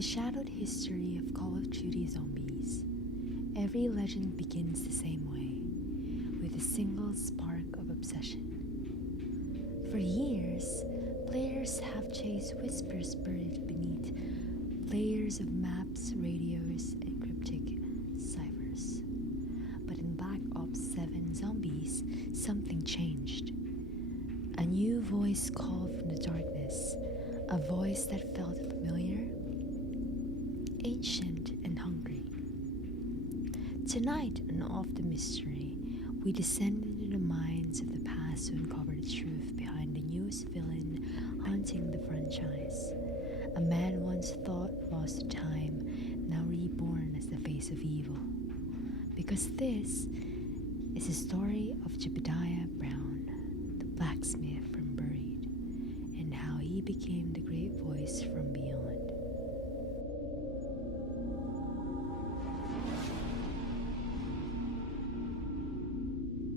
the shadowed history of Call of Duty Zombies, every legend begins the same way, with a single spark of obsession. For years, players have chased whispers buried beneath layers of maps, radios, and cryptic ciphers. But in Black Ops 7 Zombies, something changed. A new voice called from the darkness, a voice that felt familiar, ancient, and hungry. Tonight, on Off the Mystery, we descend into the minds of the past to uncover the truth behind the newest villain haunting the franchise. A man once thought lost to time, now reborn as the face of evil. Because this is the story of Jebediah Brown, the blacksmith from Buried, and how he became the great voice from beyond.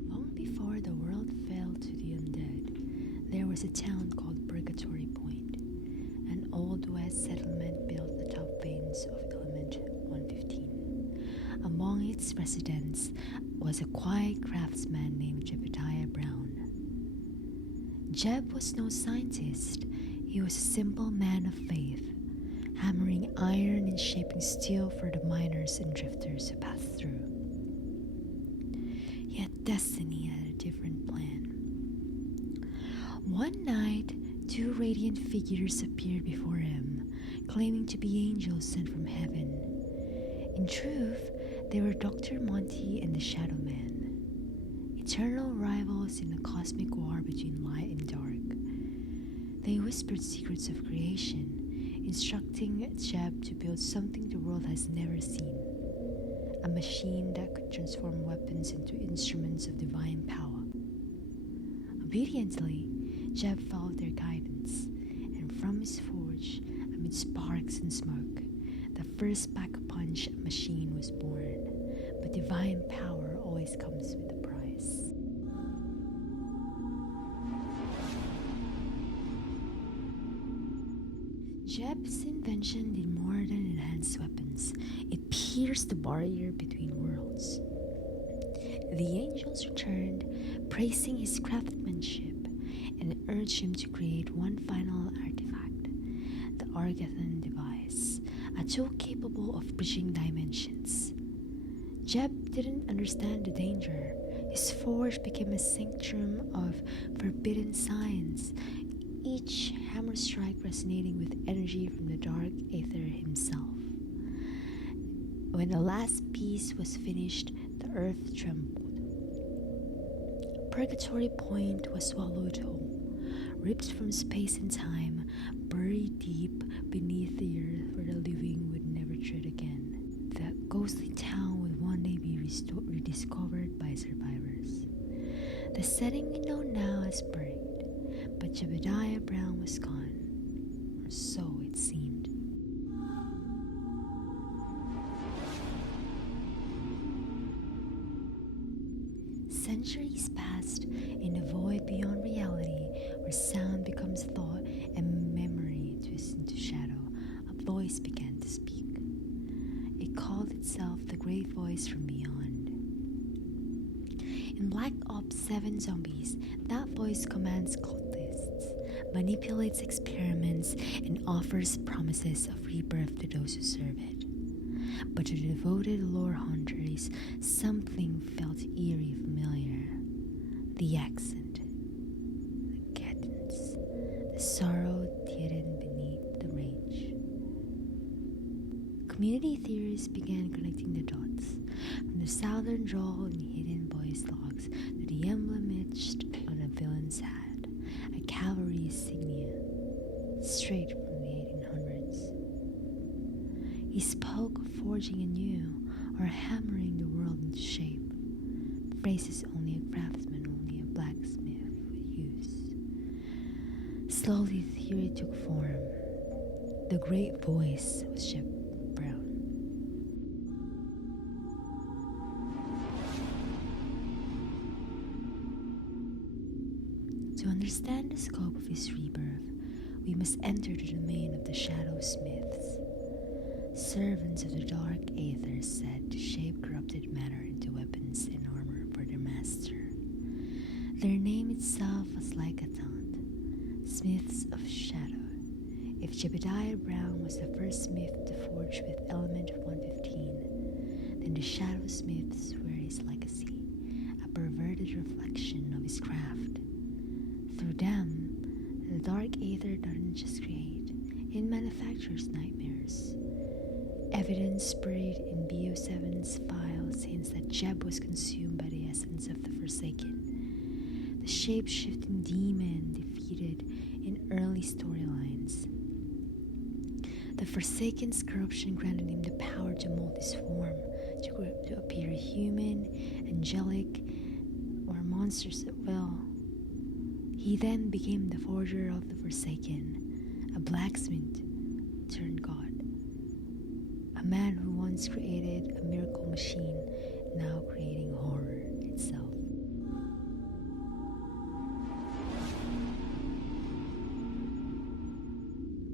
Long before the world fell to the undead, there was a town called Purgatory Point, an Old West settlement built atop veins of element 115. Among its residents was a quiet craftsman named Jebediah Brown. Jeb was no scientist, he was a simple man of faith, hammering iron and shaping steel for the miners and drifters who passed through. Yet destiny had a different plan. One night, two radiant figures appeared before him, claiming to be angels sent from heaven. In truth, they were Dr. Monty and the Shadow Man, eternal rivals in the cosmic war between light and dark. They whispered secrets of creation, instructing Jeb to build something the world has never seen, a machine that could transform weapons into instruments of divine power. Obediently, Jeb followed their guidance, and from his forge, amid sparks and smoke, the first pack-a-punch machine was born. But divine power always comes with a price. Jeb's invention did more than enhance weapons. It pierced the barrier between worlds. The angels returned, praising his craftsmanship, and urged him to create one final artifact, the Argathon device, a tool capable of bridging dimensions. Jeb didn't understand the danger. His forge became a sanctuary of forbidden science, each hammer strike resonating with energy from the dark aether himself. When the last piece was finished, the earth trembled. Purgatory Point was swallowed whole, ripped from space and time, buried deep beneath the earth where the living would never tread again. The ghostly town would one day be rediscovered by survivors. The setting we know now as Buried, but Jebediah Brown was gone, or so it seemed. Centuries passed in a void beyond reality, where sound becomes thought and memory twists into shadow. A voice began to speak. It called itself the Great Voice from Beyond. In Black Ops 7 Zombies, that voice commands cultists, manipulates experiments, and offers promises of rebirth to those who serve it. But to the devoted lore hunters, something felt eerie familiar. The accent, the cadence, the sorrow hidden beneath the rage. Community theories began connecting the dots, from the southern drawl in hidden voice logs to the emblem etched on a villain's hat, a cavalry insignia, straight from the 1800s. He spoke of forging anew, or hammering the world into shape, phrases only a craftsman, only a blacksmith would use. Slowly the theory took form. The Great Voice was Jeb Brown. To understand the scope of his rebirth, we must enter the domain of the Shadow Smiths. servants of the dark aether said to shape corrupted matter into weapons and armor for their master. Their name itself was like a taunt, smiths of shadow. If Jebediah Brown was the first smith to forge with element 115, then the shadow smiths were his legacy, a perverted reflection of his craft. Through them, the dark aether doesn't just create, it manufactures nightmares. Evidence buried in BO7's files hints that Jeb was consumed by the essence of the Forsaken, the shape-shifting demon defeated in early storylines. The Forsaken's corruption granted him the power to mold his form, to appear human, angelic, or monstrous at will. He then became the forger of the Forsaken, a blacksmith turned god. A man who once created a miracle machine, now creating horror itself.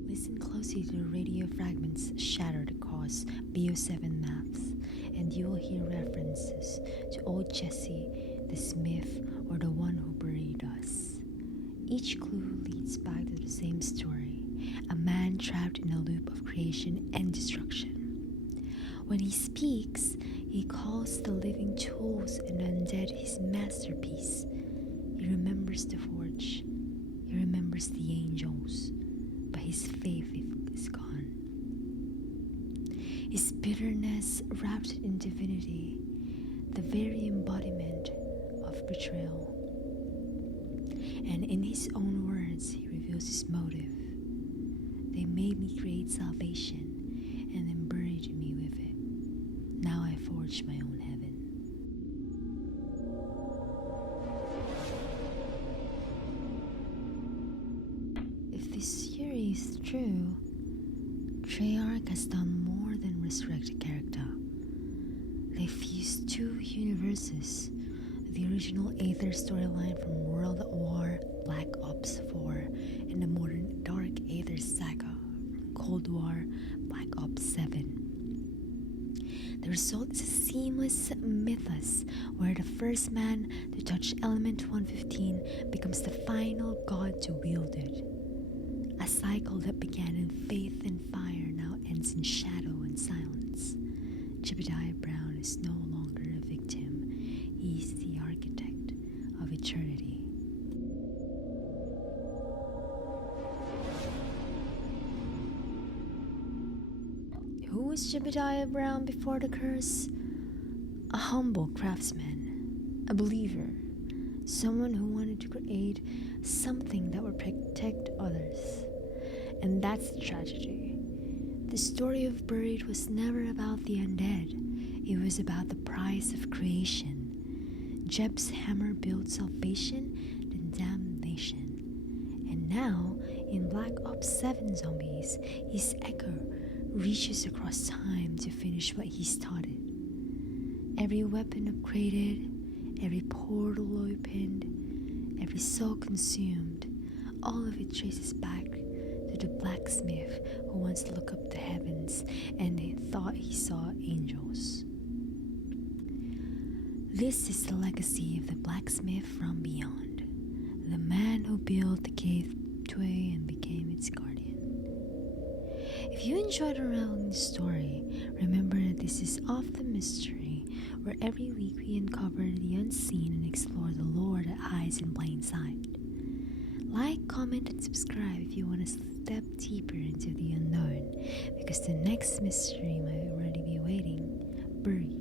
Listen closely to the radio fragments shattered across BO7 maps, and you will hear references to Old Jesse, the smith, or the one who buried us. Each clue leads back to the same story, a man trapped in a loop of creation and destruction. When he speaks, he calls the living tools and undead his masterpiece. He remembers the forge, he remembers the angels, but his faith is gone. His bitterness wrapped in divinity, the very embodiment of betrayal. And in his own words, he reveals his motive. They made me create salvation and then buried me with it. Now I forge my own heaven. If this theory is true, Treyarch has done more than resurrect a character. They fused two universes, the original Aether storyline from World at War Black Ops 4 and the modern Dark Aether saga from Cold War Black Ops 7. The result is a seamless mythos where the first man to touch element 115 becomes the final god to wield it. A cycle that began in faith and fire now ends in shadow and silence. Jebediah Brown is no longer a victim, he is the architect of eternity. Who was Jebediah Brown before the curse? A humble craftsman, a believer, someone who wanted to create something that would protect others. And that's the tragedy. The story of Buried was never about the undead, it was about the price of creation. Jeb's hammer built salvation, then damnation. And now, in Black Ops 7 Zombies, his echo reaches across time to finish what he started. Every weapon upgraded, every portal opened, every soul consumed, all of it traces back to the blacksmith who once looked up the heavens and he thought he saw angels. This is the legacy of the blacksmith from beyond, the man who built the gateway and became its guardian. If you enjoyed unraveling the story, remember that this is Off the Mystery, where every week we uncover the unseen and explore the lore that hides in plain sight. Like, comment, and subscribe if you want to step deeper into the unknown, because the next mystery might already be waiting, buried.